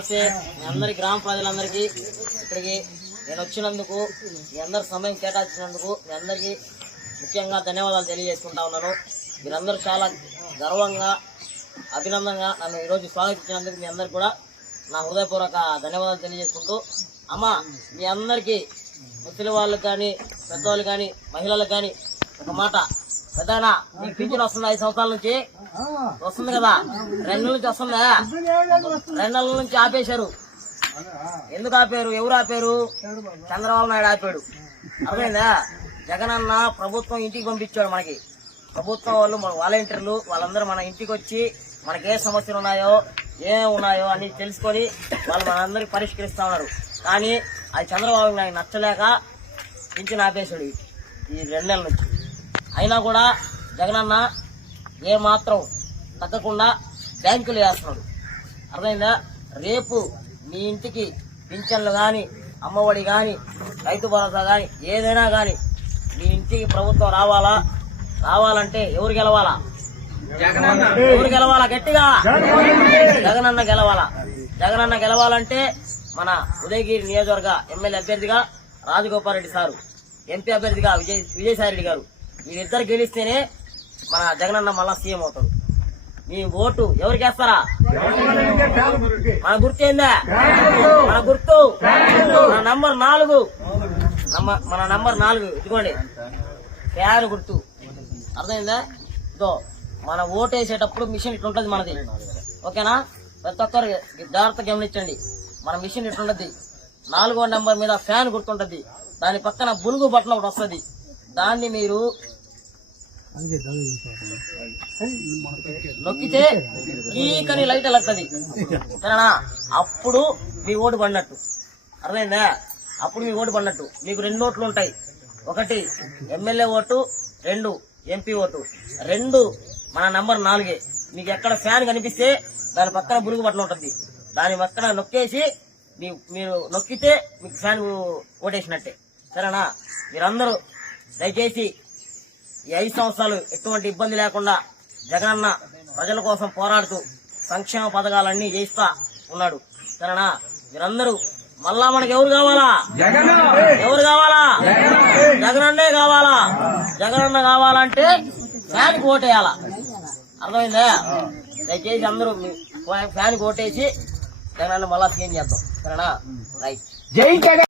నమస్తే మీ అందరి గ్రామ ప్రజలందరికీ ఇక్కడికి నేను వచ్చినందుకు మీ అందరి సమయం కేటాయించినందుకు మీ అందరికీ ముఖ్యంగా ధన్యవాదాలు తెలియజేసుకుంటా ఉన్నాను. మీరందరూ చాలా గర్వంగా అభినందనగా నన్ను ఈరోజు స్వాగతించినందుకు మీ అందరికి కూడా నా హృదయపూర్వక ధన్యవాదాలు తెలియజేసుకుంటూ, అమ్మ మీ అందరికీ ముసలి వాళ్ళకి కానీ పెద్దవాళ్ళు కానీ మహిళలకు కానీ ఒక మాట, పెద్దనా మీకు పింఛన్ వస్తుంది 5 సంవత్సరాల నుంచి వస్తుంది కదా, 2 నెలల నుంచి వస్తుందా? 2 నెలల నుంచి ఆపేశారు. ఎందుకు ఆపారు? ఎవరు ఆపారు? చంద్రబాబు నాయుడు ఆపాడు. అర్థమైందా? జగన్ అన్న ప్రభుత్వం ఇంటికి పంపించాడు. మనకి ప్రభుత్వం వాళ్ళు వాలంటీర్లు వాళ్ళందరూ మన ఇంటికి వచ్చి మనకి ఏ సమస్యలు ఉన్నాయో ఉన్నాయో అని తెలుసుకొని వాళ్ళు మనందరికి పరిష్కరిస్తా ఉన్నారు. కానీ అది చంద్రబాబు నాయుడు నచ్చలేక పింఛన్ ఆపేశాడు ఈ 2 నెలల నుంచి. అయినా కూడా జగనన్న ఏ మాత్రం తగ్గకుండా బ్యాంకులు వేస్తున్నాడు. అర్థమైందా? రేపు మీ ఇంటికి పింఛన్లు గాని అమ్మఒడి గాని రైతు భరోసా గాని ఏదైనా గాని మీ ఇంటికి ప్రభుత్వం రావాలంటే ఎవరు గెలవాలా? ఎవరు గెలవాలా? గట్టిగా జగనన్న గెలవాలా. జగనన్న గెలవాలంటే మన ఉదయగిరి నియోజకవర్గ ఎమ్మెల్యే అభ్యర్థిగా రాజగోపాల్ రెడ్డి సారు, ఎంపీ అభ్యర్థిగా విజయసాయి రెడ్డి గారు, వీరిద్దరు గెలిస్తేనే మన జగనన్న మళ్ళా సీఎం అవుతాడు. మీ ఓటు ఎవరికి వేస్తారా? మన గుర్తు ఏందా? మన గుర్తు మన నంబర్ 4. మన నంబర్ 4 ఇదిగోండి, ఫ్యాన్ గుర్తు. అర్థమైందా? ఇదో మన ఓటు వేసేటప్పుడు మిషన్ ఇట్లుంటది మనది. ఓకేనా? ప్రతి ఒక్కరు జాగ్రత్తగా గమనించండి. మన మిషన్ ఇట్లుంటది. 4వ నెంబర్ మీద ఫ్యాన్ గుర్తుంటది. దాని పక్కన బులుగు బటన్ ఒకటి వస్తుంది. దాన్ని మీరు నొక్కితే కీకని లైట్ వెళ్తుంది. సరేనా? అప్పుడు మీ ఓటు పడినట్టు. అర్థమైందా? అప్పుడు మీ ఓటు పడినట్టు. మీకు 2 ఓట్లు ఉంటాయి. 1 ఎమ్మెల్యే ఓటు, 2 ఎంపీ ఓటు. 2 మన నంబర్ 4. మీకు ఎక్కడ ఫ్యాన్ కనిపిస్తే దాని పక్కన బులుగు బటన్ ఉంటుంది. దాని పక్కన నొక్కేసి మీరు నొక్కితే మీకు ఫ్యాన్ ఓటేసినట్టే. సరేనా? మీరందరూ దయచేసి ఈ 5 సంవత్సరాలు ఎటువంటి ఇబ్బంది లేకుండా జగనన్న ప్రజల కోసం పోరాడుతూ సంక్షేమ పథకాలన్నీ చేస్తా ఉన్నాడు. సరేనా? మీరందరూ మళ్ళా మనకి ఎవరు కావాలా? ఎవరు కావాలా? జగనన్నే కావాలా. జగనన్న కావాలంటే ఫ్యాన్కి ఓటేయాలా. అర్థమైందా? దయచేసి అందరూ ఫ్యాన్కి ఓటేసి జగనన్న మళ్ళా సీఎం చేద్దాం. సరేనా? రైట్.